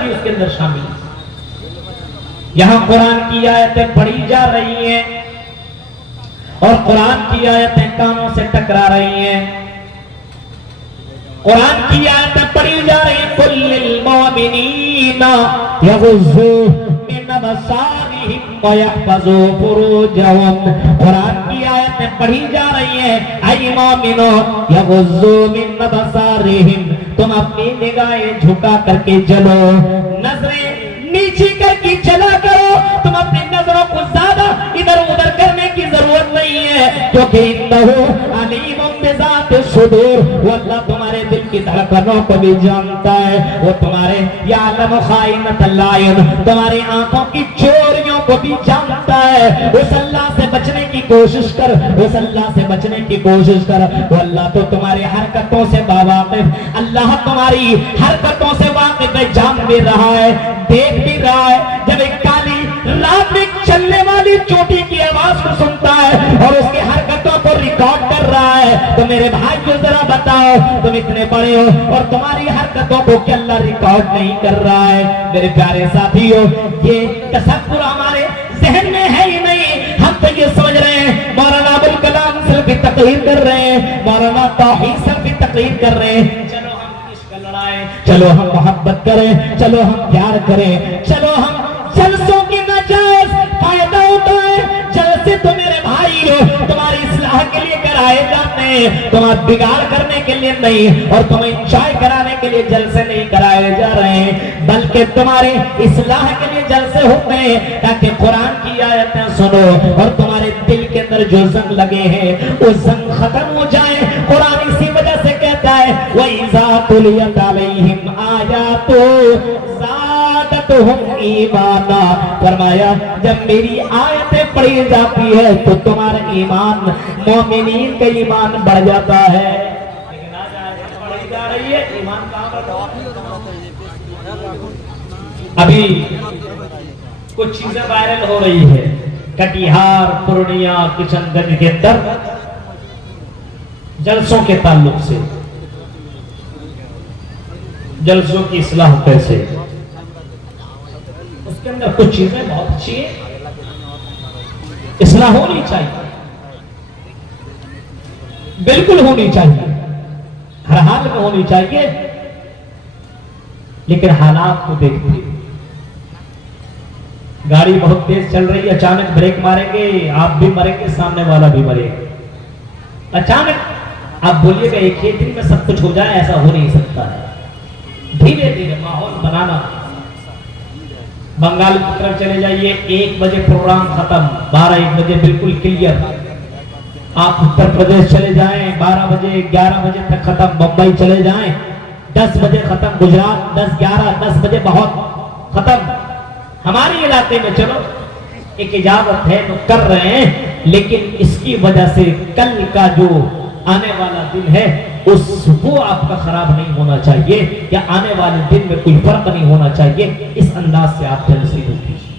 بھی اس کے اندر شامل ہے. یہاں قرآن کی آیتیں پڑھی جا رہی ہیں اور قرآن کی آیتیں کانوں سے ٹکرا رہی ہیں. قرآن کی آیتیں پڑھی جا رہی ہیں. قُلْ لِلْمُؤْمِنِينَ يَغُضُّوا مِنْ أَبْصَارِهِمْ وَيَحْفَظُوا فُرُوجَهُمْ. قرآن کی آیتیں پڑھی جا رہی ہیں. اے مومنو یغضوا من ابصارہم، تم اپنی نگاہیں جھکا کر کے چلو، نظریں نیچی کر کے چلا کرو. تم اپنی نظروں کو زیادہ ادھر ادھر کرنے کی ضرورت نہیں ہے، کیونکہ انہ علیم بذات الصدور، وہ اللہ تمہارے دل کی دھڑکنوں کو بھی جانتا ہے. وہ تمہارے یعلم خائنۃ الاعین، تمہاری آنکھوں کی چوریوں کو بھی جانتا ہے. اس اللہ سے بچنے کی کوشش کر، اس اللہ سے بچنے کی کوشش کر. وہ اللہ تو تمہاری حرکتوں سے باواقف، اللہ تمہاری حرکتوں سے واقف ہے، جان بھی رہا ہے، دیکھ بھی رہا ہے. جب ایک کالی رات میں چلنے والی چوٹی کی آواز کو سنتا ہے اور اس کی حرکتوں کو ریکارڈ کر رہا ہے، تو میرے بھائی کو ذرا بتاؤ، تم اتنے بڑے ہو اور تمہاری حرکتوں کو کیا اللہ ریکارڈ نہیں کر رہا ہے؟ میرے پیارے ساتھیو، یہ تصور ہمارے ذہن میں ہے ہی نہیں. ہم تو یہ سمجھ رہے ہیں مولانا ابوالکلام سلفی تقریر کر رہے ہیں، مولانا توحید سلفی تقریر کر رہے ہیں. چلو ہم عشق لڑائیں، چلو ہم محبت کریں، چلو ہم پیار کریں، چلو ہم جلسوں کی ناجائز فائدہ اٹھائیں. جلسے تو میرے بھائی ہو تمہاری اصلاح کے لیے کرائے جاتے ہیں، تمہارا بگاڑ کرنے کے لیے نہیں اور تمہیں انجوائے کرانے کے لیے جلسے نہیں کرائے جا رہے ہیں، بلکہ تمہاری اصلاح کے لیے جلسے ہوتے ہیں تاکہ قرآن کی آیتیں سنو اور تمہارے دل کے اندر جو زنگ لگے ہیں وہ زنگ ختم ہو جائیں. قرآن اسی وجہ سے کہتا ہے وَإِذَا تُلِيَتْ عَلَيْهِمْ آيَاتُ زَادَتْهُمْ ایمانا. فرمایا جب میری آیتیں پڑھی جاتی ہے تو تمہارا ایمان، مومنین کا ایمان بڑھ جاتا ہے. لیکن آج آیتیں پڑھی جا رہی ہے، ایمان کہاں بڑھ رہا ہے؟ ابھی کچھ چیزیں وائرل ہو رہی ہے کٹیہار، پورنیہ، کشن گنج کے اندر جلسوں کے تعلق سے، جلسوں کی اصلاح کیسے. اس کے اندر کچھ چیزیں بہت اچھی ہیں، اصلاح ہونی چاہیے، بالکل ہونی چاہیے، ہر حال میں ہونی چاہیے. لیکن حالات کو دیکھتے گاڑی بہت تیز چل رہی ہے، اچانک بریک ماریں گے، آپ بھی مریں گے، سامنے والا بھی مرے گا. اچانک آپ بولیے گا ایک ہی دن میں سب کچھ ہو جائے، ایسا ہو نہیں سکتا ہے. دھیرے دھیرے ماحول بنانا. بنگال کی طرف چلے جائیے، 1 بجے پروگرام ختم، 12-1 بجے بالکل کلیئر. آپ اتر پردیش چلے جائیں، 12 بجے 11 بجے تک ختم. بمبئی چلے جائیں، 10 بجے ختم. گجرات 10 بجے بہت ختم. ہمارے علاقے میں چلو ایک اجازت ہے تو کر رہے ہیں، لیکن اس کی وجہ سے کل کا جو آنے والا دن ہے وہ آپ کا خراب نہیں ہونا چاہیے، یا آنے والے دن میں کوئی فرق نہیں ہونا چاہیے. اس انداز سے آپ جلسے کو کیجیے.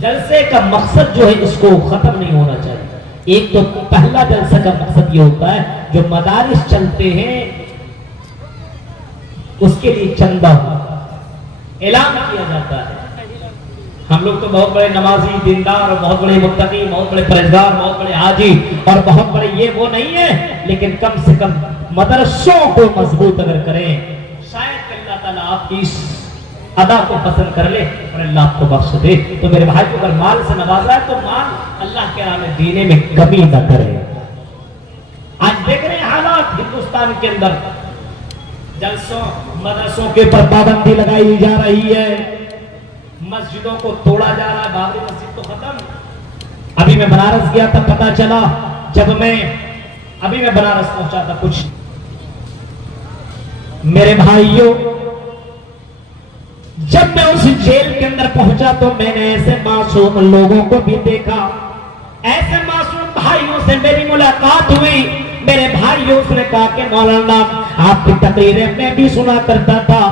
جلسے کا مقصد جو ہے اس کو ختم نہیں ہونا چاہیے. ایک تو پہلا جلسہ کا مقصد یہ ہوتا ہے جو مدارس چلتے ہیں اس کے لیے چندہ اعلان کیا جاتا ہے. ہم لوگ تو بہت بڑے نمازی، دیندار اور بہت بڑے متقی، بہت بڑے پرہیزگار، بہت بڑے حاجی اور بہت بڑے یہ وہ نہیں ہے، لیکن کم سے کم مدرسوں کو مضبوط اگر کریں شاید کہ اللہ تعالیٰ آپ کی اس ادا کو پسند کر لے اور اللہ آپ کو بخش دے. تو میرے بھائی کو اگر مال سے نوازا ہے تو مال اللہ کے راہ میں دینے میں کمی نہ کرے. آج دیکھ رہے ہیں حالات ہندوستان کے اندر، جلسوں مدرسوں کے پر پابندی لگائی جا رہی ہے، مسجدوں کو توڑا جا رہا ہے. بابری مسجد تو ختم. ابھی میں بنارس گیا تھا، پتا چلا جب میں بنارس پہنچا تھا، کچھ میرے بھائیوں جب میں اس جیل کے اندر پہنچا تو میں نے ایسے معصوم لوگوں کو بھی دیکھا، ایسے معصوم بھائیوں سے میری ملاقات ہوئی. میرے بھائیوں نے کہا کہ مولانا آپ کی تقریریں میں بھی سنا کرتا تھا،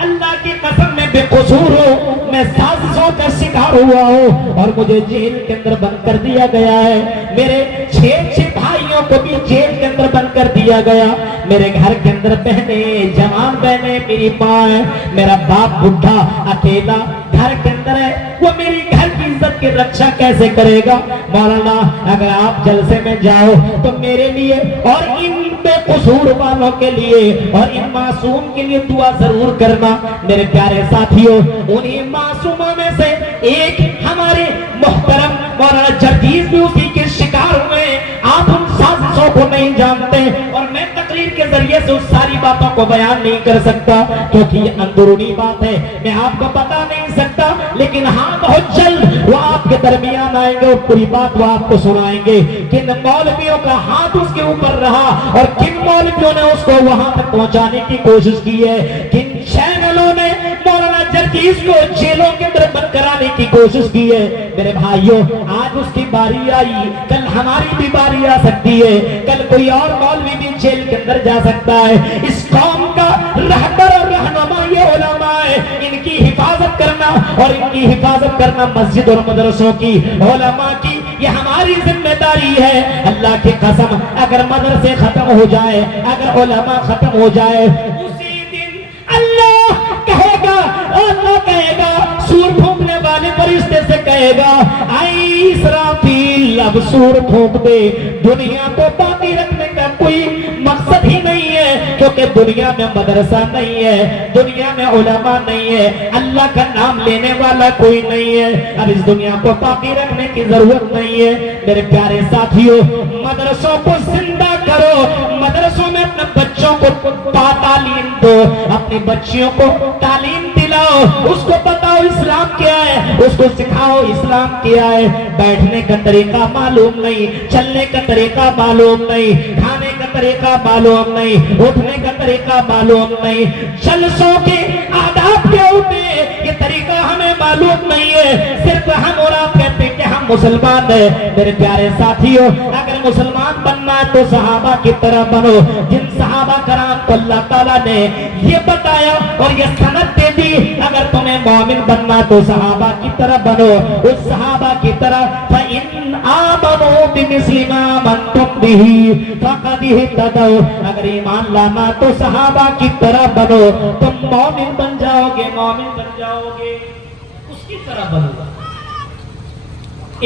اللہ کی قسم میں بے قصور ہوں، میں سازشوں کا شکار ہوا ہوں اور مجھے جیل کے اندر بند کر دیا گیا ہے. میرے 6 بھائیوں کو بھی جیل کے اندر بند کر دیا گیا. میرے گھر کے اندر بہنیں جوان بہنیں میری ماں ہے, میرا باپ بڈھا اکیلا گھر کے اندر ہے, وہ میری گھر کی عزت کی رکشا کیسے کرے گا؟ مولانا اگر آپ جلسے میں جاؤ تو میرے لیے اور ان بے قصور والوں کے لیے اور ان معصوم کے لیے دعا ضرور کرنا. میرے پیارے ساتھیوں, انہی معصوموں میں سے ایک ہمارے محترم مولانا جرجیز بھی اسی کے شکار ہوئے. آپ ان سازشوں کو نہیں جانتے اور میں تقریر کے ذریعے سے اس ساری باتوں کو بیان نہیں کر سکتا کیونکہ یہ اندرونی بات ہے, میں آپ کو بتا نہیں سکتا, لیکن ہاں بہت جلد وہ آپ کے درمیان آئیں گے اور پوری بات وہ آپ کو سنائیں گے. کن مولویوں کا ہاتھ اس کے اوپر رہا اور کن مولویوں نے اس کو وہاں تک پہنچانے کی کوشش کی ہے, کن چینلوں نے مولانا جرجیز کو جیلوں کے اندر بند کرانے کی کوشش کی ہے. میرے بھائیوں, آج اس کی باری آئی, کل ہماری بھی باری آ سکتی ہے, کل کوئی اور مولوی بھی جیل کے اندر جا سکتا ہے. اس قوم کا رہبر اور رہنما یہ علماء ہے, ان کی حفاظت کرنا اور ان کی حفاظت کرنا مسجد اور مدرسوں کی, علماء کی, یہ ہماری ذمہ داری ہے. اللہ کی قسم اگر مدرسے ختم ہو جائے, اگر علماء ختم ہو جائے, اسی دن اللہ کہے گا, اللہ کہے گا, سور پھونکنے والے فرشتے سے کہے گا, اے اسرافیل اب سور پھونک دے. دنیا کو باقی رکھنے کا کوئی مقصد ہی نہیں ہے کیونکہ دنیا میں مدرسہ نہیں ہے, دنیا میں علماء نہیں ہے, اللہ کا نام لینے والا کوئی نہیں ہے. اب اس دنیا کو باقی رکھنے کی ضرورت نہیں ہے. میرے پیارے ساتھیوں, مدرسوں کو زندہ کرو, مدرسوں میں اپنے بچوں کو تعلیم دو, اپنی بچیوں کو تعلیم دلاؤ, اس کو بتاؤ اسلام کیا ہے, اس کو سکھاؤ اسلام کیا ہے. بیٹھنے کا طریقہ معلوم نہیں, چلنے کا طریقہ معلوم نہیں, کھانے کا طریقہ معلوم نہیں, اٹھنے کا طریقہ معلوم نہیں, جلسوں کے آداب کیا ہوتے ہیں یہ طریقہ ہمیں معلوم نہیں ہے. صرف ہم اور آپ کہتے ہیں کہ ہم مسلمان ہیں. میرے پیارے ساتھیوں, اگر مسلمان بننا ہے تو صحابہ کی طرح بنو, جن صحابہ کرام کو اللہ تعالیٰ نے یہ بتایا اور یہ سند دے دی. اگر تمہیں مومن بننا تو صحابہ کی طرح بنو, اس صحابہ کی طرح. فَإِنْ آمَنُوا بِمِثْلِ مَا آمَنْتُمْ بِهِ فَقَدِ اهْتَدَوْا. اگر ایمان لانا تو صحابہ کی طرح بنو, تم مومن بن جاؤ گے, مومن بن جاؤ گے, اس کی طرح بنو.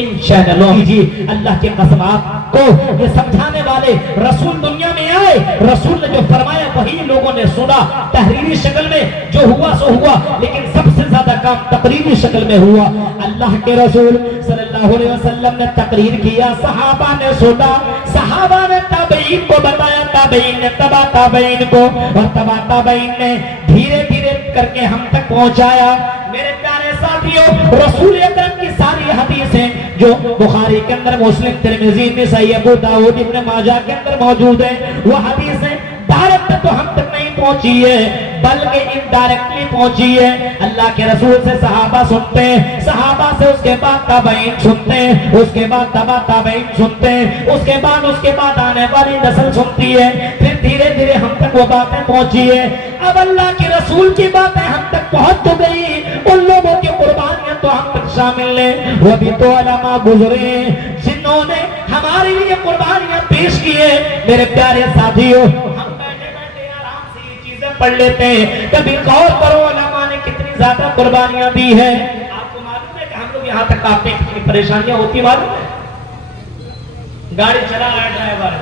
انشاءاللہ جی اللہ کی قسم آپ کو یہ سمجھانے والے رسول دنیا میں آئے, رسول نے جو فرمایا وہی لوگوں نے سنا. تحریری شکل میں جو ہوا سو ہوا, لیکن سب سے زیادہ کام تقریری شکل میں ہوا. اللہ کے رسول صلی اللہ علیہ وسلم نے تقریر کیا, صحابہ نے سنا, صحابہ نے تابعین کو بتایا, تابعین نے تبع تابعین کو, اور تبع تابعین نے دھیرے دھیرے کر کے ہم تک پہنچایا. میرے پیارے ساتھیوں, رسول اکرم کی ساری حدیثیں جو بخاری کے اندر, مسلم, ترمذی, نسائی, ابو داؤد, ابن ماجہ کے اندر موجود ہے, وہ حدیثیں ڈائریکٹ تو ہم تک نہیں پہنچی ہے بلکہ انڈائریکٹلی پہنچی ہے. اللہ کے رسول سے صحابہ سنتے ہیں, صحابہ سے اس کے بعد تابعین سنتے ہیں, اس کے بعد تبع تابعین سنتے ہیں, اس کے بعد آنے والی نسل سنتی ہے, پھر دھیرے دھیرے ہم تک وہ باتیں پہنچی ہے. اب اللہ کے رسول کی باتیں ہم تک پہنچ تو گئی, ان لوگوں کی قربانیاں تو ہم تک شامل ہیں. وہ بھی تو علماء گزرے جنہوں نے ہمارے لیے قربانیاں پیش کی ہے. میرے پیارے ساتھیوں, ہم بیٹھے بیٹھے آرام سے یہ چیزیں پڑھ لیتے ہیں, کبھی غور کرو علماء نے کتنی زیادہ قربانیاں دی ہیں. آپ کو معلوم ہے کہ ہم لوگ یہاں تک آتے ہیں کتنی پریشانیاں ہوتی, معلوم ہے؟ گاڑی چلا رہا ہے ڈرائیور,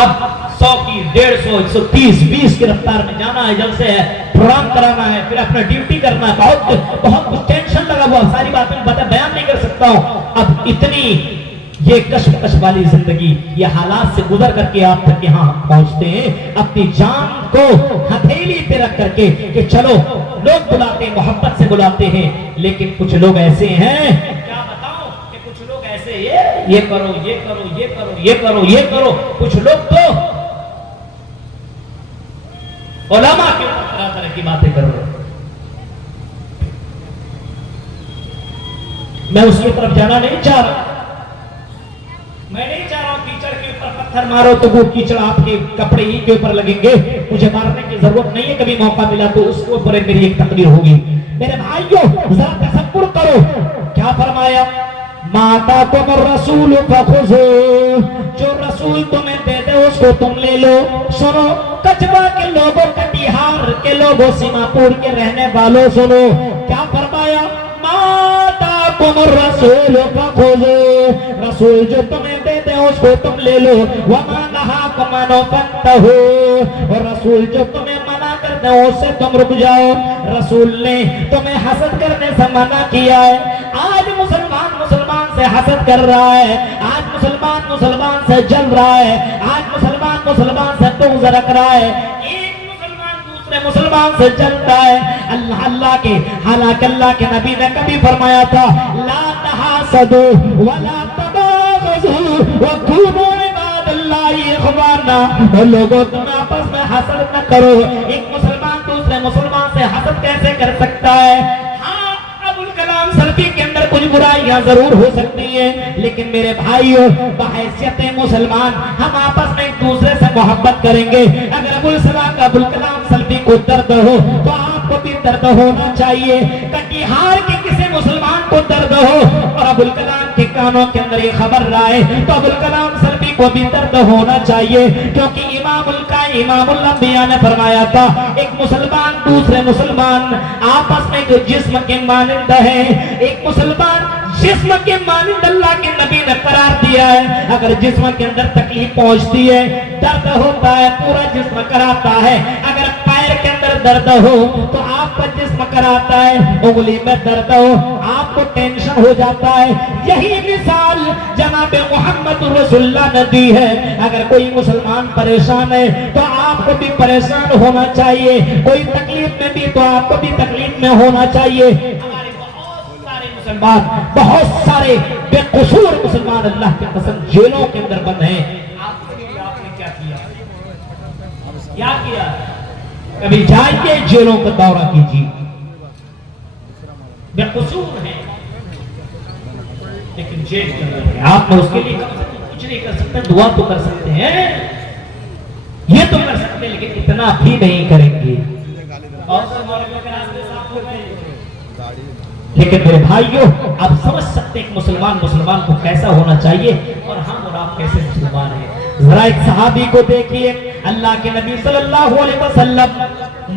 اب 100 کی 150 130 20 کی رفتار میں جانا ہے, جلسے ہے, پروگرام کرانا ہے, پھر اپنا ڈیوٹی کرنا ہے, بہت کچھ ٹینشن لگا ہوا, ساری باتیں بیان نہیں کر سکتا ہوں. اب اتنی یہ کشمکش والی زندگی, یہ حالات سے گزر کر کے آپ تک یہاں پہنچتے ہیں, اپنی جان کو ہتھیلی پہ رکھ کر کے کہ چلو. لوگ بلاتے ہیں, محبت سے بلاتے ہیں, لیکن کچھ لوگ ایسے ہیں, کیا بتاؤں کہ کچھ لوگ ایسے یہ کرو, یہ کرو, یہ کرو, یہ کرو, یہ کرو. کچھ لوگ تو علماء کے اوپر طرح طرح کی باتیں کر رہے ہیں. میں اس کی طرف جانا نہیں چاہ رہا, میں نہیں چاہ رہا ہوں کیچڑ کے اوپر پتھر مارو تو وہ کیچڑ آپ کے کپڑے ہی کے اوپر لگیں گے, مجھے مارنے کی ضرورت نہیں ہے. کبھی موقع ملا تو اس کے اوپر میری ایک تقریر ہوگی. میرے بھائیوں ذرا تصور کرو, کیا فرمایا, ماتا تم رسول فخذو، جو رسول تمہیں دے دے اس کو تم لے لو۔ سنو کچبا کے لوگوں، کٹیہار کے لوگوں، سیما پور کے رہنے والوں، سنو کیا فرمایا، ماتا تم رسول فخذو، رسول جو تمہیں دے دے اس کو تم لے لو، وما نہاکم عنہ فانتہو، اور رسول جو تمہیں منع کر دے اس سے تم رک جاؤ۔ رسول نے تمہیں حسد کرنے سے منع کیا ہے، آج مسلمان سے حسد کر رہا ہے، آج مسلمان سے جل رہا ہے، آج مسلمان سے بغض رکھ رہا ہے، ایک مسلمان دوسرے مسلمان سے جلتا ہے۔ اللہ کے حالانکہ اللہ کے نبی نے کبھی فرمایا تھا، لا تحاسدوا ولا تباغضوا وكونوا عباد الله اخوانا، لوگوں تم آپس میں حسد نہ کرو۔ ایک مسلمان دوسرے مسلمان سے حسد کیسے کر سکتا ہے؟ سلفی کے اندر کچھ برائیاں ضرور ہو سکتی ہیں، لیکن میرے بھائیوں بحیثیت مسلمان ہم آپس میں ایک دوسرے سے محبت کریں گے۔ اگر ابوالکلام سلفی کو درد ہو تو آپ کو بھی درد ہونا چاہیے، کٹیہار کے کسی مسلمان کو درد ہو اور ابوالکلام کے کانوں کے اندر یہ خبر رائے تو ابوالکلام سلفی کو بھی درد ہونا چاہیے، کیونکہ امام الانبیاء نے فرمایا تھا، ایک مسلمان دوسرے مسلمان آپس میں ایک جسم کے مانند ہے، ایک مسلمان جسم کے مانند اللہ کے نبی نے قرار دیا ہے۔ اگر جسم کے اندر تکلیف پہنچتی ہے، درد ہوتا ہے، پورا جسم کراتا ہے۔ اگر پیر کے اندر درد ہو تو آپ کا جسم کراتا ہے، انگلی میں درد ہو آپ کو ٹینشن ہو جاتا ہے۔ یہی مثال جناب محمد رسول اللہ نے دی ہے۔ اگر کوئی مسلمان پریشان ہے تو آپ کو بھی پریشان ہونا چاہیے، کوئی تکلیف میں بھی تو آپ کو بھی تکلیف میں ہونا چاہیے۔ بہت سارے بے قصور مسلمان اللہ کے قسم جیلوں کے اندر بند ہیں۔ آپ نے کیا کیا؟ کبھی جائیے جیلوں کا دورہ کیجیے، بے قصور ہیں لیکن جیل کے اندر ہیں۔ آپ نے اس کے لیے کچھ نہیں کر سکتے، دعا تو کر سکتے ہیں، یہ تو کر سکتے ہیں، لیکن اتنا بھی نہیں کریں گے۔ اور لیکن میرے بھائیوں آپ سمجھ سکتے ہیں کہ مسلمان کو کیسا ہونا چاہیے اور ہم اور آپ کیسے مسلمان ہیں۔ ذرا ایک صحابی کو دیکھیے، اللہ کے نبی صلی اللہ علیہ وسلم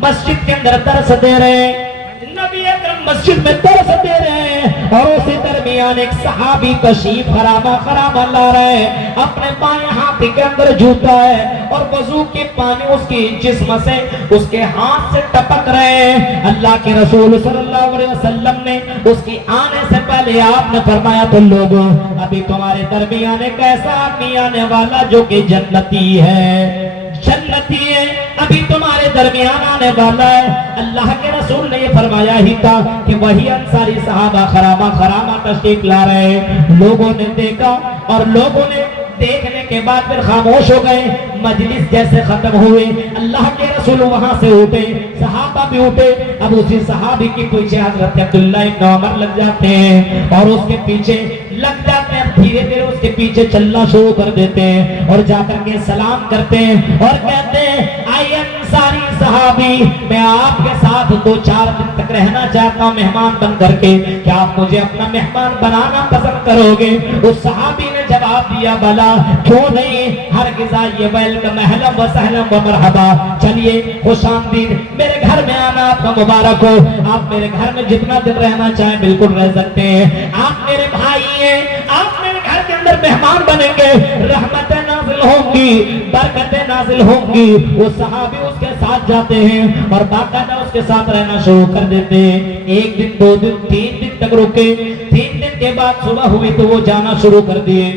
مسجد کے اندر درس دے رہے ہیں، نبی اکرم مسجد میں درس دے رہے ہیں اور اسی درمیان ایک صحابی تشریف خرامہ لا رہے ہیں، اپنے بائیں ہاتھ کے اندر جوتا ہے اور وضو کے پانی اس کی جسم سے اس کے ہاتھ سے ٹپک رہے ہیں۔ اللہ کے رسول صلی اللہ علیہ وسلم نے اس کی آنے سے پہلے آپ نے فرمایا، تو لوگوں ابھی تمہارے درمیان ایک ایسا آدمی آنے والا جو کہ جنتی ہے، ابھی تمہارے درمیان آنے والا ہے۔ اللہ کے رسول نے یہ فرمایا ہی تھا کہ وہی انصاری صحابہ خرامہ تشریف لا رہے ہیں۔ لوگوں نے دیکھا اور لوگوں نے دیکھنے کے بعد پھر خاموش ہو گئے، مجلس جیسے ختم ہوئے، اللہ کے رسول وہاں سے اٹھے، صحابہ بھی اٹھے، اب اسی صحابی کی پیچھے حضرت عبداللہ ابن عمر لگ جاتے ہیں اور اس کے پیچھے لگ جاتے ہیں، دھیرے دھیرے اس کے پیچھے چلنا شروع کر دیتے ہیں اور جا کر کے سلام کرتے ہیں اور کہتے ہیں، آئی انصاری صحابی، میں آپ کے ساتھ 2-4 دن تک رہنا چاہتا ہوں مہمان بن کر کے، کیا آپ مجھے اپنا مہمان بنانا پسند کرو گے؟ اس صحابی نے جواب دیا، بلا، کیوں نہیں، ہرگز آئیے، ویلکم، اہلا و سہلا و مرحبا، چلیے خوش آمدید، میرے گھر میں آنا آپ کا مبارک ہو، آپ میرے گھر میں جتنا دن رہنا چاہیں بالکل رہ سکتے ہیں، آپ میرے بھائی ہیں، آپ میرے گھر کے اندر مہمان بنیں گے، رحمتیں نازل ہوں گی، برکتیں نازل ہوں گی۔ وہ صحابی اس کے ساتھ جاتے ہیں اور باقاعدہ اس کے ساتھ رہنا شروع کر دیتے ہیں۔ 1 دن 2 دن 3 دن تک رکے، 3 دن کے بعد صبح ہوئی تو وہ جانا شروع کر دیے۔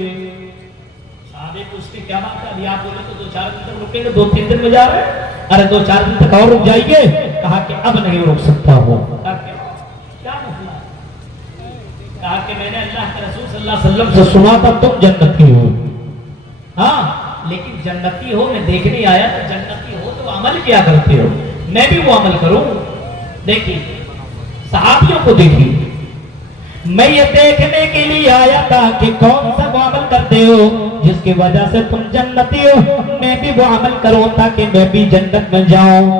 صحابی پوچھتے کیا بات ہے، ابھی آپ بولے تو 2-4 دن تک رکیں گے، 2-3 دن میں جا رہے ہیں، ارے 2-4 دن تک اور رک جائیے۔ کہا کہ اب نہیں رک سکتا ہوں۔ کیا مسئلہ؟ کہا کہ میں نے اللہ کے رسول صلی اللہ علیہ وسلم سے سنا تھا تم جنتی ہو، ہاں لیکن جنتی ہو میں دیکھنے آیا تو جنتی ہو تو عمل کیا کرتے ہو، میں بھی وہ عمل کروں۔ دیکھیے صحابیوں کو دیکھیے، میں یہ دیکھنے کے لیے آیا تھا کہ کون سا وہ عمل کرتے ہو جس کی وجہ سے تم جنتی ہو، میں بھی وہ عمل کروں تاکہ میں بھی جنت میں جاؤں۔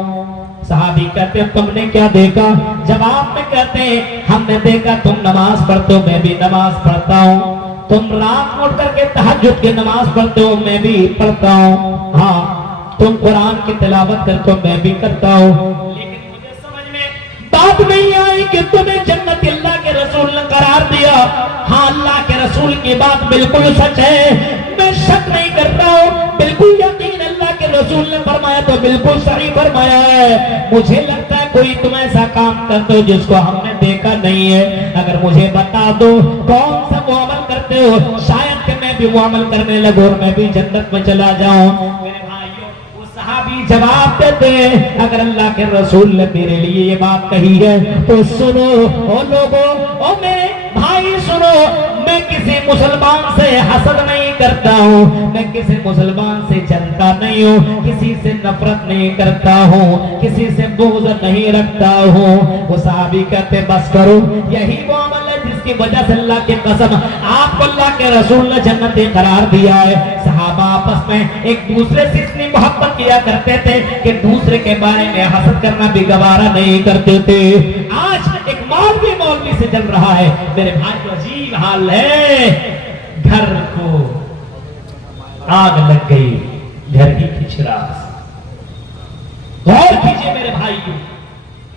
صحابی کہتے ہیں تم نے کیا دیکھا؟ جواب میں کہتے ہیں ہم نے دیکھا تم نماز پڑھتے ہو، میں بھی نماز پڑھتا ہوں، تم رات اٹھ کر کے تہجد کی نماز پڑھتے ہو، میں بھی پڑھتا ہوں، ہاں تم قرآن کی تلاوت کرتے ہو، میں بھی کرتا ہوں، لیکن مجھے سمجھ میں بات نہیں آئی کہ تمہیں جنت اللہ کے رسول نے قرار دیا۔ ہاں اللہ کے رسول کی بات بالکل سچ ہے، میں شک نہیں کر رہا ہوں، بالکل یقین اللہ کے رسول نے فرمایا تو بالکل صحیح فرمایا ہے۔ مجھے لگتا ہے کوئی تم ایسا کام کرتے ہو جس کو ہم نے دیکھا نہیں ہے، اگر مجھے بتا دو کون سا وہ عمل کرتے ہو، شاید کہ میں بھی وہ عمل کرنے لگوں اور میں بھی جنت میں چلا جاؤں۔ میرے بھائیوں وہ صحابی جواب دیتے ہیں اگر اللہ کے رسول نے میرے لیے یہ بات کہی ہے تو سنو او لوگو، او میرے بھائی سنو، میں کسی مسلمان سے حسد نہیں کرتا ہوں، میں کسی مسلمان سے جلتا نہیں ہوں، کسی سے نفرت نہیں کرتا ہوں، کسی سے بغض نہیں رکھتا ہوں۔ وہ صحابی کہتے بس کرو، یہی وہ عمل ہے جس کی وجہ سے اللہ کی قسم آپ کو اللہ کے رسول نے جنت قرار دیا ہے۔ صحابہ آپس میں ایک دوسرے سے اتنی محبت کیا کرتے تھے کہ دوسرے کے بارے میں حسد کرنا بھی گوارا نہیں کرتے تھے۔ آج ایک مولوی سے چل رہا ہے، میرے بھائی کو عجیب حال ہے، گھر کو آگ لگ گئی، گھر ہی کی چراغ۔ غور کیجئے میرے بھائیوں،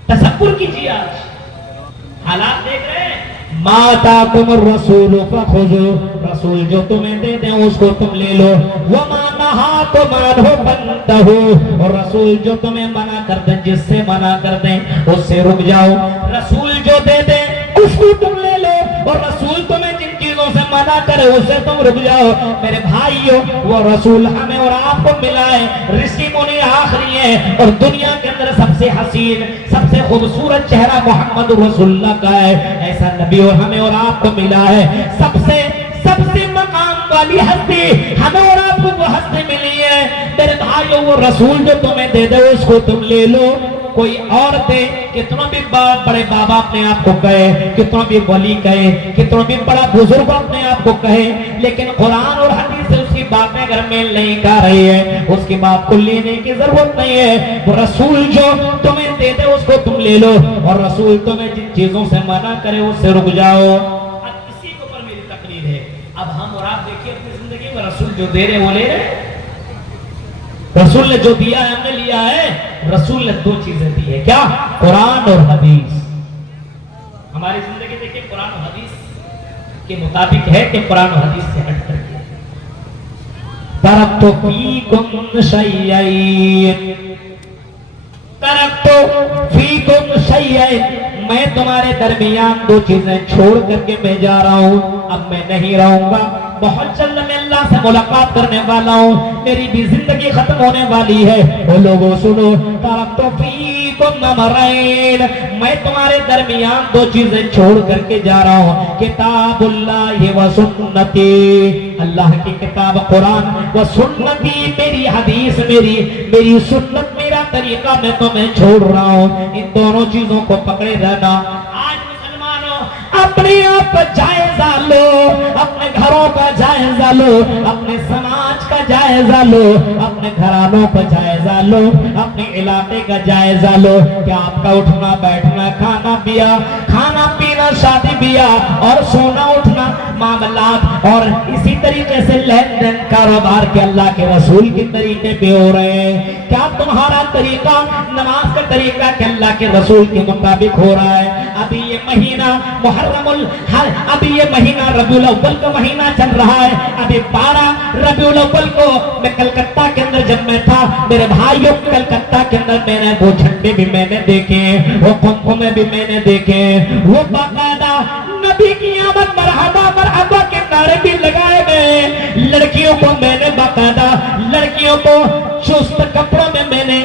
تصور کیجئے، آج حالات دیکھ رہے ہیں۔ ما آتاکم الرسول فخذوا، رسول جو تمہیں دے دیں اس کو تم لے لو، وما نہاکم عنہ فانتہوا، اور رسول جو تمہیں منع کر دیں، جس سے منع کر دیں اس سے رک جاؤ۔ رسول جو دے دیں اس کو تم لے لو، اور رسول تمہیں جن چیزوں سے منع کرے اس سے تم رک جاؤ۔ میرے بھائیوں وہ رسول ہمیں اور آپ کو ملا ہے، رشی منی آخری ہے، اور دنیا کے اندر سب سے حسین سب سے خوبصورت چہرہ محمد رسول اللہ کا ہے۔ ایسا نبی اور ہمیں اور آپ کو ملا ہے، سب سے مقام والی ہستی ہمیں اور آپ کو وہ ہستی ملی ہے۔ میرے بھائیوں وہ رسول جو تمہیں دے دے اس کو تم لے لو۔ کوئی اور دے، کتنا بھی بڑے بابا اپنے آپ کو کہے، کتنا بھی ولی کہے، کتنا بھی بڑا بزرگ اپنے آپ کو کہے، لیکن قرآن اور حدیث سے اس کی باتیں اگر میل نہیں کر رہی ہے اس کی بات کو لینے کی ضرورت نہیں ہے۔ وہ رسول جو تمہیں دے دے اس کو تم لے لو، اور رسول تمہیں جن چیزوں سے منع کرے اس سے رک جاؤ۔ اب اسی کے اوپر میری تقریر ہے۔ اب ہم اور آپ دیکھیے اپنی زندگی میں رسول جو دے رہے وہ لے رہے، رسول نے جو دیا ہے ہم نے لیا ہے۔ رسول نے دو چیزیں دی ہے، کیا؟ قرآن اور حدیث۔ ہماری زندگی دیکھیں قرآن اور حدیث کے مطابق ہے کہ قرآن اور حدیث سے ہٹ کر کے ترکت فیکم شیئین، ترکت فیکم شیئین، میں تمہارے درمیان دو چیزیں چھوڑ کر کے میں جا رہا ہوں، اب میں نہیں رہوں گا، بہت جلد میں اللہ سے ملاقات کرنے والا ہوں، میری بھی زندگی ختم ہونے والی ہے۔ وہ لوگوں سنو، ترکت فیکم امرین، میں تمہارے درمیان دو چیزیں چھوڑ کر کے جا رہا ہوں، کتاب اللہ و سنتی، اللہ کی کتاب قرآن، و سنتی میری حدیث، میری سنت، میرا طریقہ میں تمہیں چھوڑ رہا ہوں، ان دونوں چیزوں کو پکڑے رہنا۔ آج مسلمانوں اپنے آپ کا جائزہ لو، اپنے گھروں کا جائزہ لو، اپنے سماج کا جائزہ لو، اپنے گھرانوں کا جائزہ لو، اپنے علاقے کا جائزہ لو کہ آپ کا اٹھنا بیٹھنا، کھانا پینا، شادی بیاہ اور سونا اٹھنا، معاملات اور اسی طریقے سے لین دین کاروبار کے اللہ کے رسول کے طریقے پہ ہو رہے ہیں؟ کیا تمہارا طریقہ نماز کا طریقہ کہ اللہ کے رسول کے مطابق ہو رہا ہے؟ ابھی یہ مہینہ ابھی یہ مہینہ ربیع الاول کا مہینہ چل رہا ہے، ابھی 12 ربیع الاول کو میں کلکتہ کے اندر جب میں تھا میرے بھائیوں، کلکتہ کے اندر میں نے وہ جھنڈے بھی میں نے دیکھے، وہ قمقمے بھی میں نے دیکھے، وہ باقاعدہ نبی کی آمد مرحبا مرحبا کے نعرے بھی لگائے گئے، لڑکیوں کو میں نے باقاعدہ لڑکیوں کو چست کپڑوں میں نے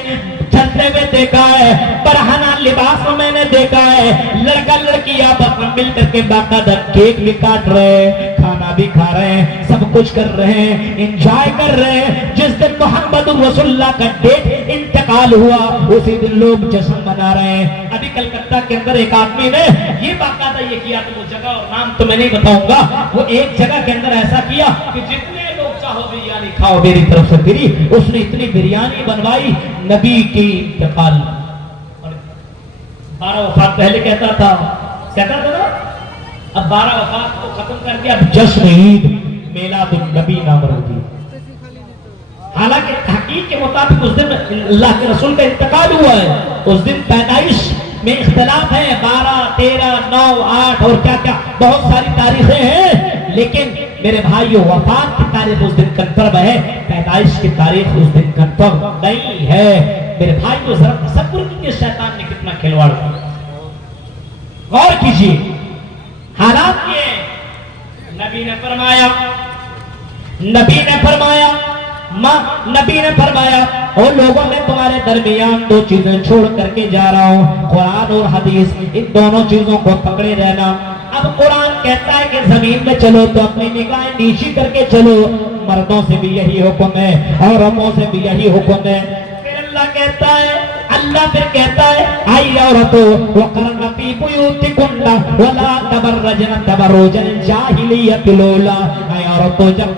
چلتے ہوئے دیکھا ہے، برہنہ لباس میں نے دیکھا ہے، لڑکا لڑکی آپس میں مل کر کے باقاعدہ کیک بھی کاٹ رہے ہیں، کھانا بھی کھا رہے ہیں، سب کچھ کر رہے ہیں، انجوائے کر رہے ہیں۔ جس دن محمد رسول اللہ کا ڈیٹ انتقال ہوا اسی دن لوگ جشن منا رہے ہیں۔ ابھی کلکتہ کے اندر ایک آدمی نے یہ باقاعدہ یہ کیا، تو وہ جگہ اور نام تو میں نہیں بتاؤں گا، وہ ایک جگہ کے اندر ایسا کیا کہ جتنے لوگ چاہو بریانی کھاؤ میری طرف سے فری، اس نے اتنی بریانی بنوائی، نبی کی انتقال 12 وفات پہلے کہتا تھا نا، اب 12 وفات کو ختم کر کے اب جشن عید میلاد النبی نام رکھ دیا۔ حالانکہ تحقیق کے مطابق اس دن اللہ کے رسول کا انتقال ہوا ہے، اس دن پیدائش میں اختلاف ہے، 12 13 9 8 اور کیا کیا بہت ساری تاریخیں ہیں، لیکن میرے بھائیو وفات کی تاریخ اس دن کنفرم ہے، پیدائش کی تاریخ اس دن کنفرم نہیں ہے۔ میرے بھائیو ذرا تصور کیجئے شیطان نے کتنا کھلواڑ کیا، غور کیجئے حالات یہ ہیں۔ نبی نے فرمایا اور لوگوں میں تمہارے درمیان 2 چیزیں چھوڑ کر کے جا رہا ہوں، قرآن اور حدیث، ان دونوں چیزوں کو پکڑے رہنا۔ اب قرآن کہتا ہے کہ زمین میں چلو تو اپنی نگاہیں نیچی کر کے چلو، مردوں سے بھی یہی حکم ہے، عورتوں سے بھی یہی حکم ہے۔ پھر اللہ پھر کہتا ہے آئی عورتوں وقرن فی بیوتکن ولا تبرجن تبرج الجاہلیۃ الاولی، آئی عورتوں جب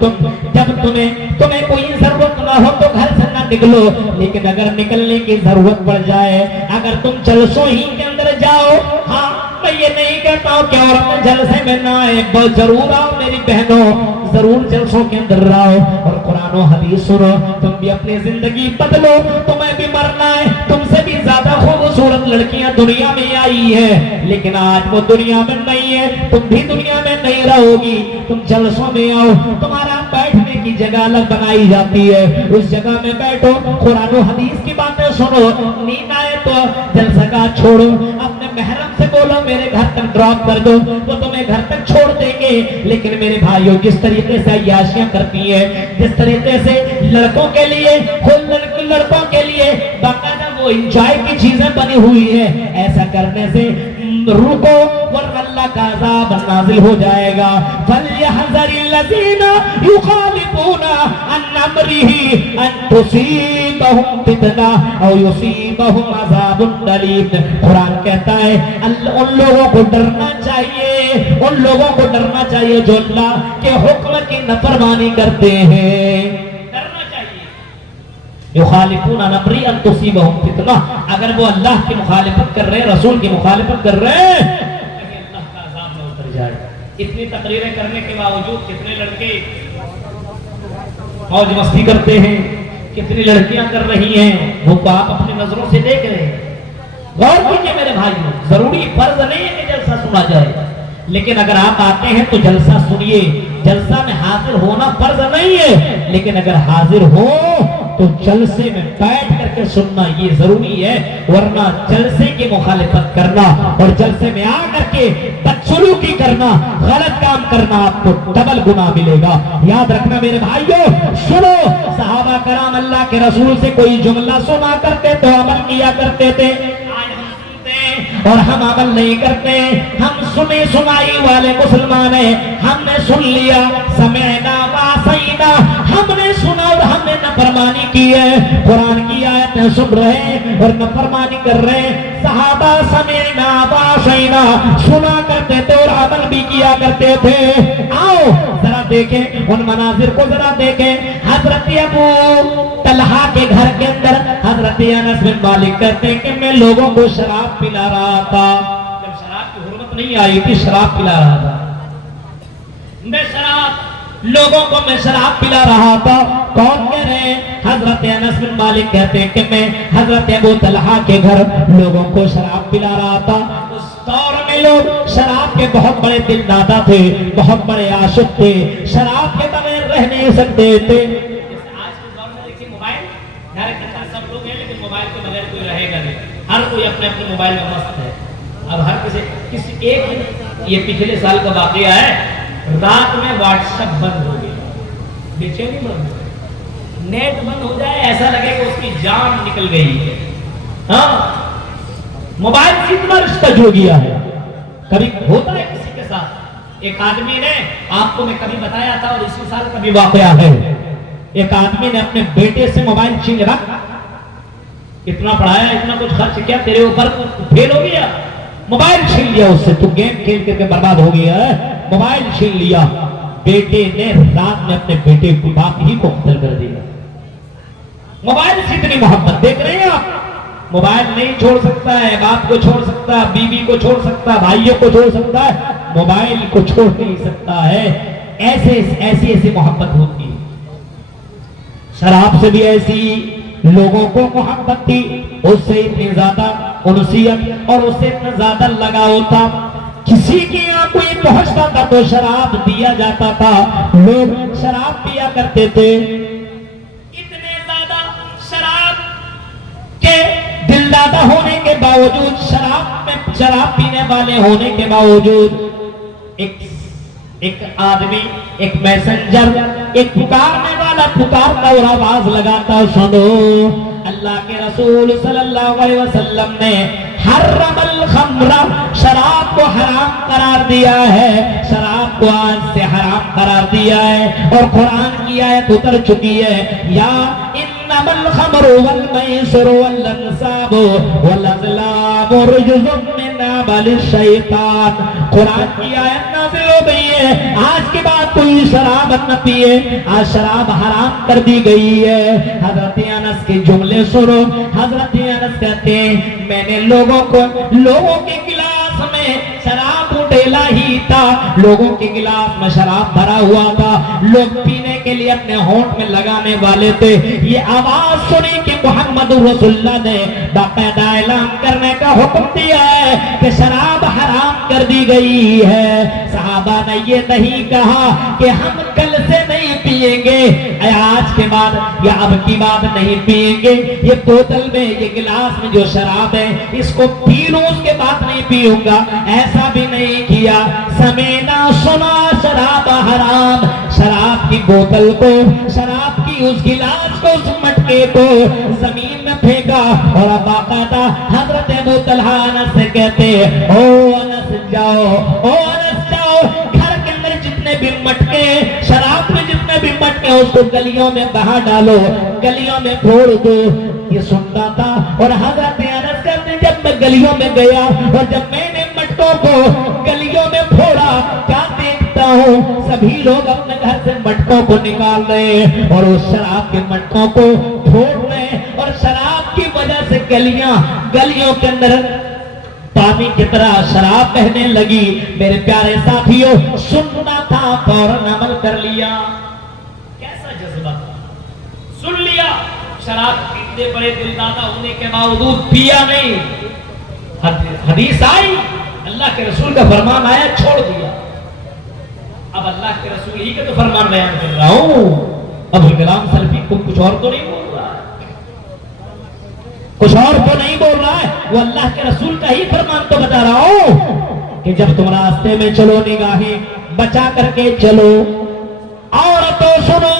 تمہیں کوئی ضرورت نہ ہو تو گھر سے نہ نکلو، لیکن اگر نکلنے کی ضرورت پڑ جائے، اگر تم جلسوں ہی کے اندر جاؤ، ہاں میں یہ نہیں کہتا ہوں کہ عورتیں جلسے میں نہ آئے، ضرور آؤ میری بہنوں، ضرور جلسوں کے اندر رہو اور قرآن و حدیث سنو، تم بھی اپنی زندگی بدلو، تمہیں بھی مرنا ہے، تم سے بھی زیادہ خوبصورت لڑکیاں دنیا میں آئی ہے، لیکن آج وہ دنیا میں نہیں ہے، تم بھی دنیا میں نہیں رہو گی، تم جلسوں میں آؤ، تمہارا بیٹھنے کی جگہ الگ بنائی جاتی ہے، اس جگہ میں بیٹھو، قرآن و حدیث کی باتیں سنو، نیند آئے تو جلسہ کا چھوڑو، اپنے محرم سے بولو میرے گھر تک ڈراپ کر دو، وہ تمہیں گھر تک چھوڑ دیں گے، لیکن میرے بھائیوں جس طریقے سے عیاشیاں کرتی ہیں، جس طریقے سے لڑکوں کے لیے لڑکوں کے لیے باقاعدہ وہ انجوائے کی چیزیں بنی ہوئی ہیں، ایسا کرنے سے رکو ورنہ اللہ کا عذاب نازل ہو جائے گا۔ فَلْيَحْذَرِ الَّذِينَ يُخَالِفُونَ عَنْ أَمْرِهِ أَن تُصِيبَهُمْ فِتْنَةٌ أَوْ يُصِيبَهُمْ عَذَابٌ أَلِيمٌ۔ قرآن کہتا ہے ان لوگوں کو ڈرنا چاہیے جو اللہ کے حکم کی نافرمانی کرتے ہیں، ڈرنا چاہیے۔ یخالفون عن امری ان تصیبہم فتنہ، اگر وہ اللہ کی مخالفت کر رہے ہیں، رسول کی مخالفت کر رہے ہیں، کہ اللہ کا عذاب نہ اتر جائے۔ اتنی تقریریں کرنے کے باوجود کتنے لڑکے موج مستی کرتے ہیں، کتنی لڑکیاں کر رہی ہیں، وہ کو آپ اپنی نظروں سے دیکھ رہے ہیں۔ غور کیجئے میرے بھائیوں، ضروری فرض نہیں ہے کہ جلسہ سنا جائے، لیکن اگر آپ آتے ہیں تو جلسہ سنیے، جلسہ میں حاضر ہونا فرض نہیں ہے، لیکن اگر حاضر ہو تو جلسے میں بیٹھ کر کے سننا یہ ضروری ہے، ورنہ جلسے کی مخالفت کرنا اور جلسے میں آ کر کے بدسلوکی کرنا، غلط کام کرنا آپ کو ڈبل گناہ ملے گا۔ یاد رکھنا میرے بھائیوں، سنو، صحابہ کرام اللہ کے رسول سے کوئی جملہ سنا کرتے تو عمل کیا کرتے تھے، اور ہم عمل نہیں کرتے، ہم سنے سنائی والے مسلمان ہیں، ہم نے سن لیا، سمعنا وعصینا، ہم نے سنا اور ہم نے نافرمانی کی ہے، قرآن کی آیتیں سن رہے ہیں اور نافرمانی کر رہے ہیں۔ صحابہ سمعنا وعصینا سنا کرتے تھے اور عمل بھی کیا کرتے تھے۔ آؤ ذرا دیکھیں ان مناظر کو، ذرا دیکھیں حضرت ابو طلحہ کے گھر کے اندر حضرت انس بن مالک کہتے ہیں کہ میں لوگوں کو شراب پلا رہا تھا، جب شراب کی حرمت نہیں آئی تھی شراب پلا رہا تھا، لوگوں کو میں شراب پلا رہا تھا۔ کون کہہ رہے ہیں؟ حضرت انس بن مالک کہتے ہیں کہ میں حضرت ابو طلحہ کے گھر لوگوں کو شراب پلا رہا تھا۔ اس دور میں لوگ شراب کے بہت بڑے دل دادا تھے، بہت بڑے عاشق تھے، شراب کے بغیر رہ نہیں سکتے تھے۔ آج کے دور میں دیکھیں موبائل گھر کے اندر سب لوگ ہیں، لیکن موبائل کے بغیر کوئی رہے گا نہیں، ہر کوئی اپنے اپنے موبائل میں مست ہے۔ اب ہر کسی ایک یہ پچھلے سال کا واقعہ ہے، رات میں واٹس ایپ بند ہو گیا، بے چینی بند ہو گئی، نیٹ بند ہو جائے ایسا لگے کہ اس کی جان نکل گئی ہے۔ ہاں موبائل سے اتنا رشتہ جڑ گیا ہے۔ کبھی ہوتا ہے کسی کے ساتھ، ایک آدمی نے آپ کو میں کبھی بتایا تھا اور اسی سال کبھی واقعہ ہے، ایک آدمی نے اپنے بیٹے سے موبائل چھین لیا، اتنا پڑھایا، اتنا کچھ خرچ کیا، تیرے اوپر فیل ہو گیا، موبائل چھین لیا اس سے، تو گیم کھیل کر کے برباد ہو گیا ہے، موبائل چھین لیا۔ بیٹے نے رات میں اپنے بیٹے باپ ہی کو قتل کر دیا۔ موبائل سے اتنی محبت، دیکھ رہے ہیں آپ موبائل نہیں چھوڑ سکتا ہے، باپ کو چھوڑ سکتا ہے، بیوی کو چھوڑ سکتا ہے، بھائیوں کو چھوڑ سکتا ہے، موبائل کو چھوڑ نہیں سکتا ہے۔ ایسی محبت ہوتی ہے۔ شراب سے بھی ایسی لوگوں کو محبت تھی، اس سے اتنی زیادہ انسیت اور اس سے اتنا زیادہ لگاؤ تھا، کسی کی یہاں کوئی پہنچتا تھا تو شراب دیا جاتا تھا، لوگ شراب پیا کرتے تھے۔ اتنے زیادہ شراب کے دل دادا ہونے کے باوجود، شراب پینے والے ہونے کے باوجود، ایک آدمی، ایک میسنجر، ایک پکارنے والا پکارتا اور آواز لگاتا، سنو اللہ کے رسول صلی اللہ علیہ وسلم نے حرم الخمر، شراب کو حرام قرار دیا ہے، شراب کو آج سے حرام قرار دیا ہے، اور قرآن کی آیت اتر چکی ہے، یا انما الخمر والمیسر والانصاب والازلام رجز من عمل الشیطان۔ قرآن کی آیت نازل ہو گئی ہے، آج کے بعد کوئی شراب نہ پیے، آج شراب حرام کر دی گئی ہے۔ حضرت انس کے جملے سنو، حضرت انس کہتے ہیں میں نے لوگوں کے گلاس میں شراب ڈیلا ہی تھا، لوگوں کے گلاس میں شراب بھرا ہوا تھا، لوگ پینے کے لیے اپنے ہونٹ میں لگانے والے تھے، یہ آواز سنی کہ محمد رسول اللہ نے باقاعدہ اعلان کرنے کا حکم دیا ہے کہ شراب حرام کر دی گئی ہے۔ صحابہ نے یہ نہیں کہا کہ ہم کل سے نہیں پیئیں گے، آج کے بعد یا اب کی بعد نہیں پیئیں گے، یہ بوتل میں، یہ گلاس میں جو شراب ہے اس کو پی لوں، اس کے بعد نہیں پیوں گا، ایسا بھی نہیں کیا۔ سمینا سنا شراب حرام، شراب کی بوتل کو، شراب کی اس گلاس کو، اس مٹکے کو زمین میں پھینکا، اور اب باقاعدہ حضرت ابو طلحہ انس سے کہتے او انس جاؤ، او انس جاؤ، گھر کے اندر جتنے بھی مٹکے، شراب میں جتنے بھی مٹکے اس کو گلیوں میں بہا ڈالو، گلیوں میں پھوڑ دو۔ یہ سنتا تھا، اور حضرت انس کہتے ہیں جب میں گلیوں میں گیا اور جب میں نے مٹکوں کو گلیوں میں پھوڑا، کیا دیکھتا ہوں سبھی لوگ اپنے گھر سے مٹکوں کو نکال رہے ہیں اور اس شراب کے مٹکوں کو پھوڑ رہے ہیں، اور شراب کی وجہ سے گلیوں کے اندر پانی کی طرح شراب بہنے لگی۔ میرے پیارے ساتھیوں، سننا تھا فوراً عمل کر لیا۔ کیسا جذبہ تھا، سن لیا، شراب اتنے بڑے دل دادا ہونے کے باوجود پیا نہیں۔ حدیث آئی، اللہ کے رسول کا فرمان آیا، چھوڑ دیا۔ اب اللہ کے رسول ہی کا تو فرمان بیان کر رہا ہوں، اب غلام سلفی کو کچھ اور تو نہیں بول رہا ہے، کچھ اور تو نہیں بول رہا ہے، وہ اللہ کے رسول کا ہی فرمان تو بتا رہا ہوں کہ جب تم راستے میں چلو نگاہیں بچا کر کے چلو۔ عورتوں سنو،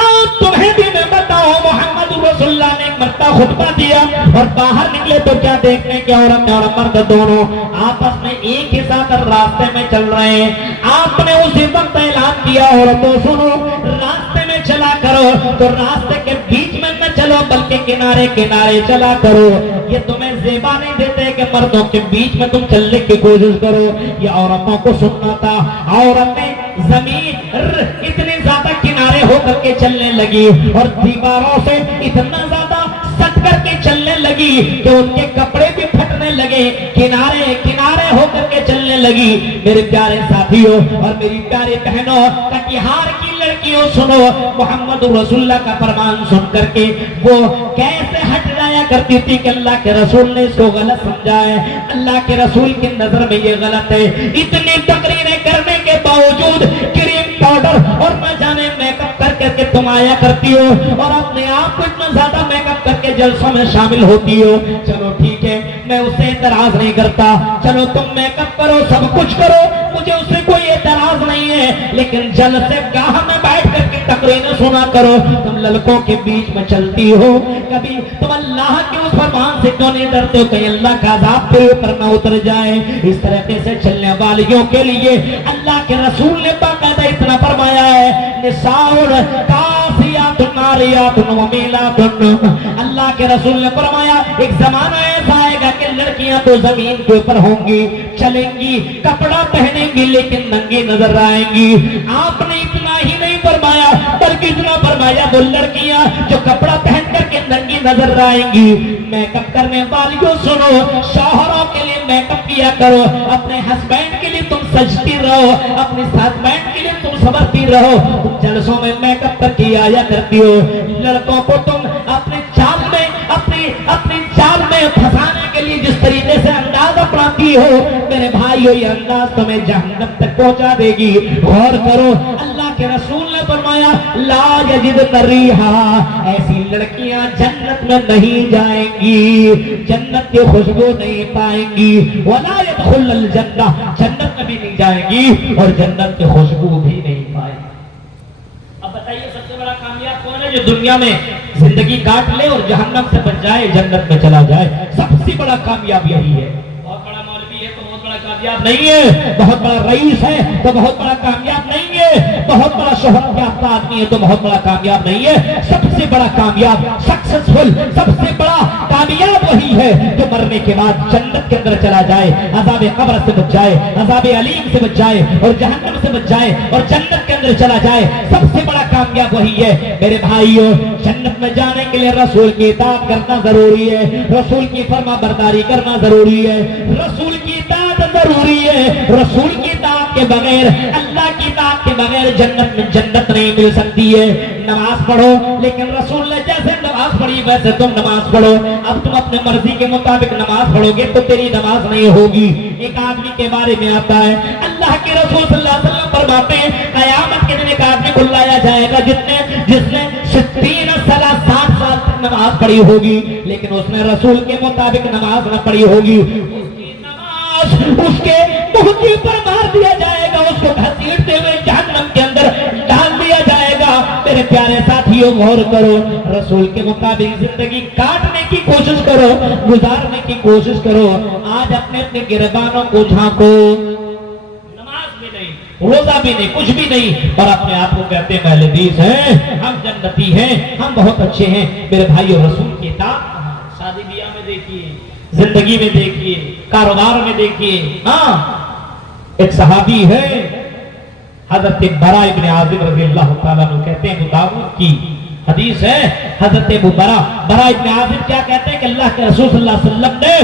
آپ تمہیں بھی میں بتاؤں، محمد رسول اللہ نے ایک مرتبہ خطبہ دیا اور باہر نکلے تو کیا دیکھنے کہ عورت اور مرد دونوں آپس میں ایک ہی ساتھ راستے میں چل رہے ہیں۔ آپ نے اسی وقت اعلان کیا، عورتوں سنو، راستے میں چلا کرو تو راستے کے بیچ میں نہ چلو بلکہ کنارے کنارے چلا کرو۔ یہ تمہیں زیبا نہیں دیتے کہ مردوں کے بیچ میں تم چلنے کی کوشش کرو، یہ عورتوں کو سننا تھا۔ عورتیں زمین اتنی زیادہ کنارے ہو کر کے چلنے لگی اور دیواروں سے اتنا زیادہ سٹ کر کے چلنے لگی کہ ان کے کپڑے بھی پھٹنے لگے، کنارے کنارے ہو کر کے چلنے لگی۔ میرے پیارے ساتھیوں اور میری پیاری بہنوں، کٹیہار کی لڑکیوں سنو، محمد رسول اللہ کا فرمان سن کر کے وہ کیسے ہٹ جایا کرتی تھی کہ اللہ کے رسول نے اس کو غلط سمجھا ہے، اللہ کے رسول کی نظر میں یہ غلط ہے۔ اتنی تقریریں کرنے کے باوجود کریم پاؤڈر اور نہ جانے میک اپ کر کر کے تم آیا کرتی ہو اور اپنے آپ کو اتنا زیادہ میک اپ کر کے جلسوں میں شامل ہوتی ہو۔ چلو ٹھیک ہے، میں اس سے اعتراض نہیں کرتا، چلو تم میک اپ کرو، سب کچھ کرو، مجھے اس سے کوئی اعتراض نہیں ہے، لیکن جلسے گاہ میں بیٹھ کر کے تقریریں سنا کرو۔ تم لڑکوں کے بیچ میں چلتی ہو، کبھی تم اللہ کے اس فرمان سے کیوں نہیں ڈرتے ہو کہیں اللہ کا عذاب پہ اوپر نہ اتر جائے؟ اس طریقے سے چلنے والیوں کے لیے اللہ کے رسول نے باقاعدہ اتنا فرمایا ہے، نساء کاسیات ناریات ومیلات۔ اللہ کے رسول نے فرمایا ایک زمانہ ایسا آئے گا کہ لڑکیاں تو زمین کے اوپر ہوں گی، چلیں گی، کپڑا پہنیں گی لیکن ننگی نظر آئیں گی۔ آپ نے اتنا ہی نہیں فرمایا بلکہ اتنا فرمایا وہ لڑکیاں جو کپڑا پہن کر کے ننگی نظر آئیں گی۔ میک اپ کرنے والیوں سنو، شوہروں کے لیے میک اپ کیا کرو، اپنے ہسبینڈ کے لیے تم سجتی رہو، اپنے ہسبینڈ کے لیے تم سنورتی رہو۔ تم جلسوں میں میک اپ کر کے آیا کرتی ہو، لڑکوں کو تم اپنے چال میں اپنی چال میں پھنسانے کے لیے جس طریقے سے انداز اپناتی ہو، میرے بھائیو یہ انداز تمہیں جہنم تک پہنچا دے گی۔ غور کرو، اللہ کے رسول نے فرمایا لا یجدن ریحا، ایسی لڑکیاں جنت میں نہیں جائیں گی، جنت کی خوشبو نہیں پائیں گی، ولا يدخل الجنہ، جنت میں بھی نہیں جائیں گی اور جنت کی خوشبو بھی نہیں پائیں گی۔ اب بتائیے سب سے بڑا کامیاب کون ہے جو دنیا میں زندگی کاٹ لے اور جہنم سے بچ جائے، جنت میں چلا جائے؟ سب سے بڑا کامیاب یہی ہے۔ بہت بڑا مولوی ہے تو بہت بڑا کامیاب نہیں ہے، بہت بڑا رئیس ہے تو بہت بڑا کامیاب نہیں ہے، بہت بڑا شہرت یافتہ آدمی ہے تو بہت بڑا کامیاب نہیں ہے۔ سب سے بڑا کامیاب، سکسیسفل، سب سے بڑا کامیاب وہی ہے جو مرنے کے بعد جنت کے اندر چلا جائے، عذاب قبر سے بچ جائے، عذاب علیم سے بچ جائے اور جہنم سے بچ جائے اور جنت کے اندر چلا جائے۔ سب سے بڑا کامیاب وہی ہے۔ میرے بھائیوں، جنت میں جانے کے لیے رسول کی اطاعت کرنا ضروری ہے، رسول کی فرما برداری کرنا ضروری ہے، رسول کی اطاعت ضروری ہے۔ رسول کی اطاعت کے بغیر، اللہ کی اطاعت کے بغیر جنت میں جنت نہیں مل سکتی ہے۔ نماز پڑھو، لیکن رسول نے جیسے نماز پڑھی ویسے تم نماز پڑھو۔ اب تم اپنے مرضی کے مطابق نماز پڑھو گے تو تیری نماز نہیں ہوگی۔ ایک آدمی کے بارے میں آتا ہے، اللہ کے رسول صلی اللہ علیہ وسلم فرماتے ہیں قیامت کے دن ایک آدمی کو لایا جائے گا جس نے 60 سال تک نماز پڑھی ہوگی، لیکن اس نے رسول کے مطابق نماز نہ پڑھی ہوگی، اس کی نماز اس کے منہ کے پر مار دیا جائے گا، اس کو گھسیٹتے ہوئے جہنم کے اندر ڈال دیا جائے گا۔ میرے پیارے ساتھیوں غور کرو، رسول کے مطابق زندگی کاٹنے کی کوشش کرو، گزارنے کی کوشش کرو۔ آج اپنے گربانوں کو جھانکو، نماز بھی نہیں، روزہ بھی نہیں، کچھ بھی نہیں، پر اپنے آپ کو کہتے ہیں اہل حدیث ہیں، ہم جنتی ہیں، ہم بہت اچھے ہیں۔ میرے بھائیو، رسول کی اطاعت شادی بیاہ میں دیکھیے، زندگی میں دیکھیے، کاروبار میں دیکھیے۔ ہاں، ایک صحابی ہے حضرت برا ابن عازب رضی اللہ تعالیٰ عنہ، کہتے ہیں ابو داؤد کی حدیث ہے، حضرت برا ابن عازب کیا کہتے ہیں کہ اللہ کے رسول صلی اللہ علیہ وسلم نے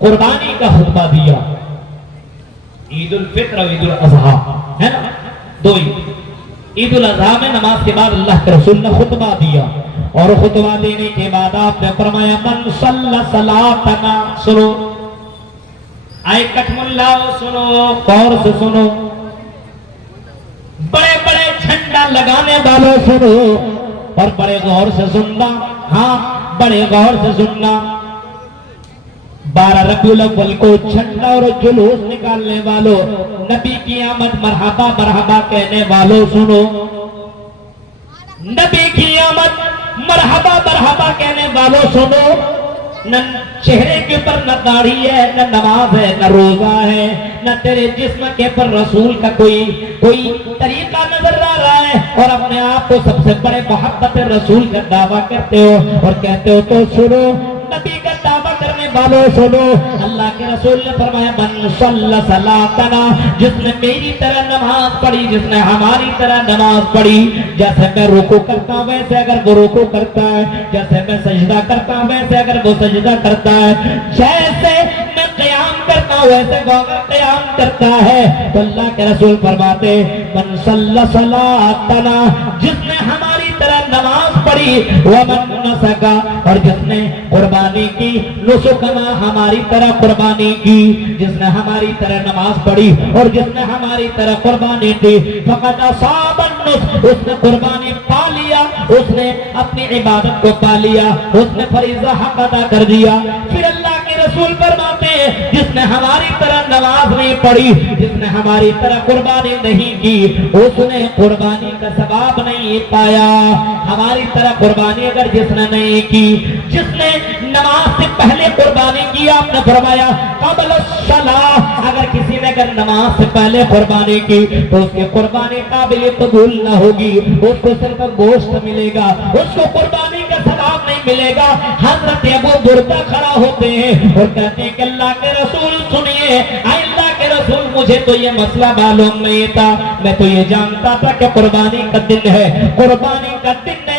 قربانی کا خطبہ دیا، عید الفطر اور عید الاضحیٰ ہے نا، دو عید الاضحیٰ میں نماز کے بعد اللہ کے رسول نے خطبہ دیا، اور خطبہ دینے کے بعد آپ نے فرمایا من صلی صلاتنا، سنو آئے کٹم اللہ، سنو غور سے سنو، بڑے بڑے جھنڈا لگانے والوں سنو اور بڑے غور سے سننا، ہاں بڑے غور سے سننا۔ 12 ربیع الاول کو جھنڈا اور جلوس نکالنے والوں، نبی کی آمد مرحبا مرحبا کہنے والوں سنو، نبی کی آمد مرحبا مرحبا کہنے والوں سنو۔ نہ چہرے کے پر نہ داڑھی ہے، نہ نماز ہے، نہ روزہ ہے، نہ تیرے جسم کے پر رسول کا کوئی طریقہ نظر آ رہا ہے، اور اپنے آپ کو سب سے بڑے محبت رسول کا دعویٰ کرتے ہو اور کہتے ہو تو سنو، نبی کا دعویٰ کرنے والوں سنو۔ اللہ کے رسول نے فرمایا من صلی صلاتنا، جس نے میری طرح نماز پڑھی، جس نے ہماری طرح نماز پڑھی، جیسے میں رکوع کرتا ہوں ویسے اگر وہ رکوع کرتا ہے، جیسے میں سجدہ کرتا ہوں ویسے اگر وہ سجدہ کرتا ہے، جیسے میں قیام کرتا ہوں ویسے وہ اگر قیام کرتا ہے، تو اللہ کے رسول فرماتے من صلی صلاتنا، جس نے ہماری طرح نماز پڑھی، ومن نسکا، اور جس نے قربانی کی، نسکنا ہماری طرح قربانی کی، جس نے ہماری طرح نماز پڑھی اور جس نے ہماری طرح قربانی دی، فقد اصاب النسک، اس نے قربانی پا لیا، اس نے اپنی عبادت کو پا لیا، اس نے فریضہ حق ادا کر دیا۔ پھر اللہ کے رسول فرماتے ہیں جس نے ہماری طرح نماز نہیں پڑھی، جس نے ہماری طرح قربانی نہیں کی، اس نے قربانی کا ثواب نہیں پایا۔ ہماری طرح قربانی اگر جس نے نہیں کی، جس نے نماز سے پہلے قربانی کی، آپ نے فرمایا قبل الصلاۃ، اگر کسی نے اگر نماز سے پہلے قربانی کی تو اس کی قربانی قابل قبول نہ ہوگی، اس کو صرف گوشت ملے گا، اس کو قربانی کا ثواب نہیں ملے گا۔ حضرت ابو بردہ کھڑا ہوتے ہیں اور کہتے ہیں کہ اللہ کے رسول سنیے، اے اللہ کے رسول مجھے تو یہ مسئلہ معلوم نہیں تھا، میں تو یہ جانتا تھا کہ قربانی کا دن ہے، قربانی کا دن ہے،